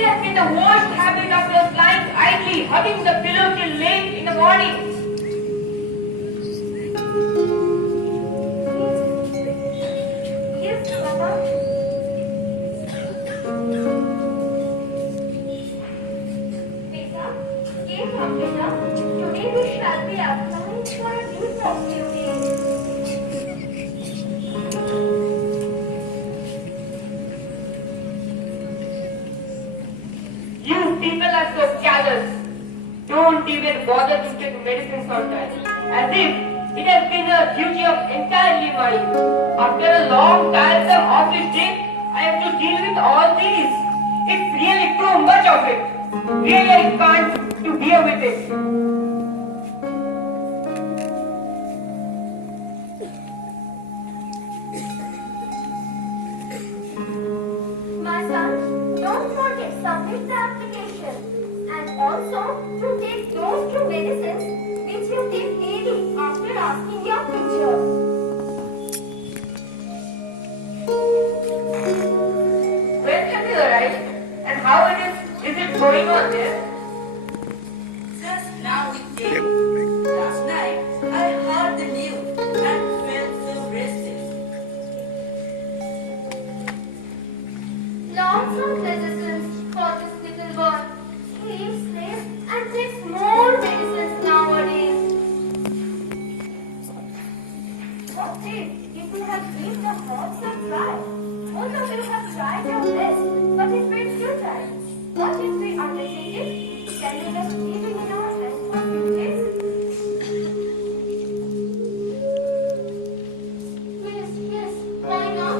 It has been the worst habit of yours lying idly, hugging the pillow till late in the morning. Yes, Papa. Beta, get up, Beta. Today we shall be applying for a new substitute. You people are so callous. Don't even bother to take medicines on time. As if it has been a duty of entirely mine. After a long, tiresome office day, I have to deal with all these. It's really too much of it. Really, I can't to bear with it. My son, don't forget submit the application and also to take those two medicines which you take daily after asking your teacher. When have you arrived? And how is it going on there? Just now we came. Last night I heard the news and felt so restless. Lots of medicines for this little boy. He eats less and takes more medicines nowadays. What if you have been the herbs are dry? Both of you have tried your best, but it's been futile. What if we undertake it? Can you just leave it in our hands for a few days? Yes, why not?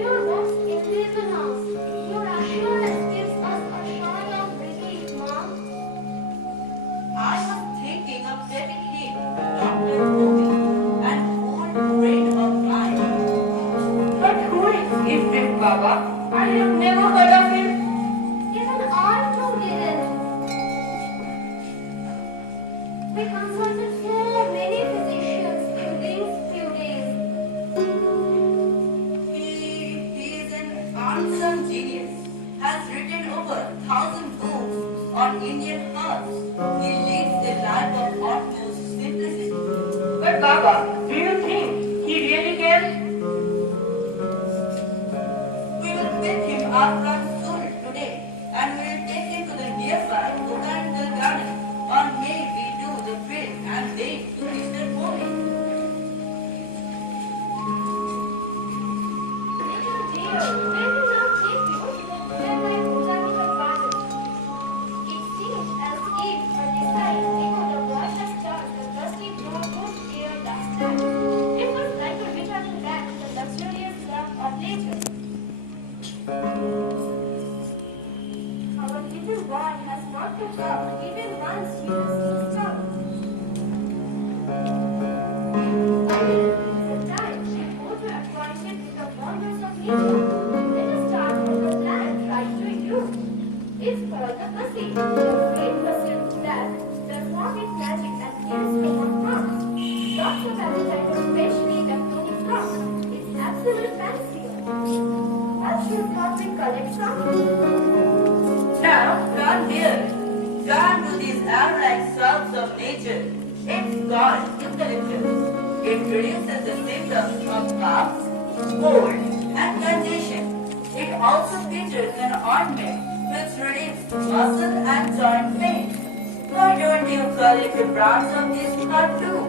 Your most enviable house. Your assurance gives us a shine of relief, Mom. I was thinking of taking him to Dr. Gobi, an old friend of mine. But who is this Baba? I have never heard of him. Even I too didn't. We consulted so many physicians in these few days. He is an unsung genius, has written over 1,000 books on Indian herbs. He leads a life of utmost simplicity. But Baba, do you think he really can? We will pick him up from school today and we will take him to the nearby botanical garden. Or may we do the trip and then to Mr. Gobi. Little dear, may we not take you to the nearby botanical garden? It seems as if a design echo the voice has turned the dusty notebook here last time. It was like a returning back to the luxurious love of nature. Our little boy has not to talk even once he was stuck. Only it is a time we go to acquainted with the wonders of nature. Let us start from the plant right to you. It's called the pussy, the great puzzle that does not eat magic and kills from one heart. Lots of appetite, especially the cleaning crop. It's absolute fancy. What should not we collect from? Now, come here. Come to these air-like salts of nature. It's called eucalyptus. It reduces the symptoms of cough, cold, and congestion. It also features an ointment which relieves muscle and joint pain. Why don't you collect the branch of this herb too?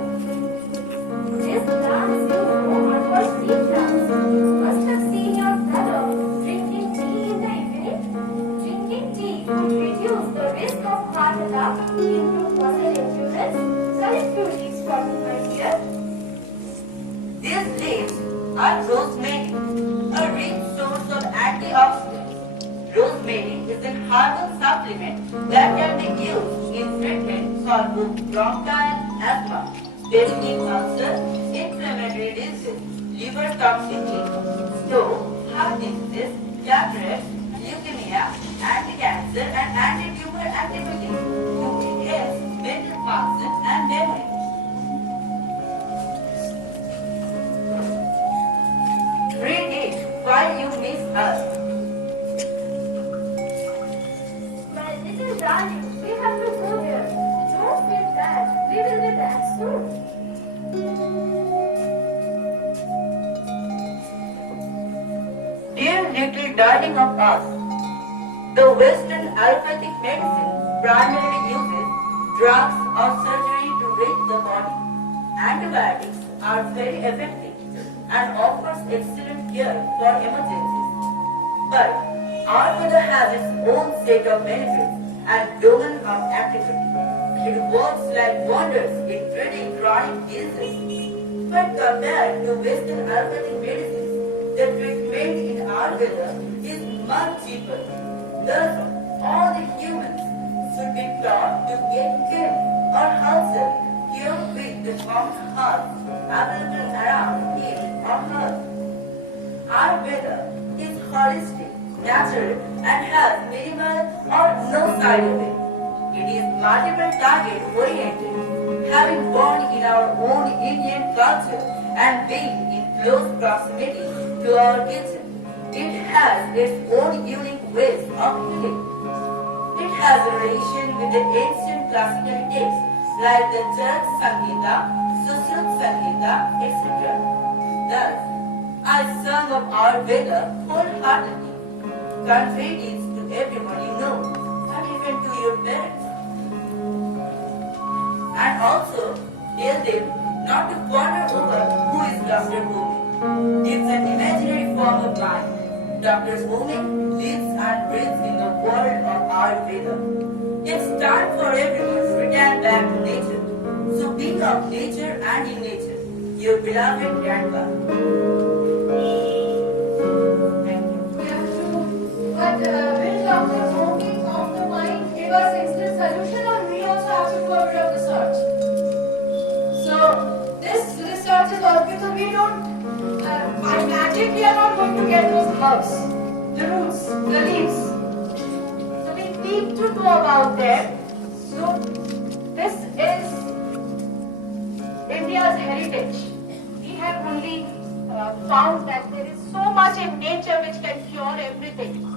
These plants you know are for sea plants. You must have seen your brother drinking tea in the evening. Drinking tea would reduce the risk of heart attack, improve muscle endurance. Collect few leaves from me, my dear. These leaves are rosemary, a rich source of antioxidants. Rosemary is an herbal supplement that can be used in treatment for both bronchial asthma, peptic ulcer, inflammatory disease, liver toxicity, stroke, heart diseases, cataracts, leukemia, anti-cancer and anti-tumor activity, to enhance mental function and memory. Read it while you miss us. little darling of us. The Western allopathic medicine primarily uses drugs or surgery to rid the body. Antibiotics are very effective and offers excellent care for emergencies. But Ayurveda has its own set of benefits and domain of activity. It works like wonders in treating chronic diseases. When compared to Western allopathic medicines, the treatment in Ayurveda is much cheaper. Thus, all the humans should be taught to get thin or wholesome cure with the common herbs available around him or her. Ayurveda is holistic, natural, and has minimal or no side effects. It is multiple target oriented, having born in our own Indian culture and being in close proximity to our kitchen. It has its own unique ways of healing. It has a relation with the ancient classical texts like the Church Samhita, Sushrut Samhita, etc. Thus, I sum up our Veda wholeheartedly. Convey this to everyone you know and even to your parents. And also tell them not to ponder over who is Dr. Bhumi. It's an imaginary form of mind. Dr. Bhumi lives and breathes in the world of Ayurveda. It's time for everyone to return back to nature. So be of nature and in nature. Your beloved grandpa. Thank you. Yeah, true. But will Dr. Smoking of the mind give us instant solution, or we also have to do a bit of research? So this research is all because we don't, by magic we are not going to get those herbs, the roots, the leaves. So we need to know about them. So this is India's heritage. We have only found that there is so much in nature which can cure everything.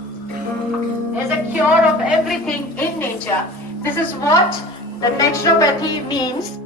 There's a cure of everything in nature. This is what the naturopathy means.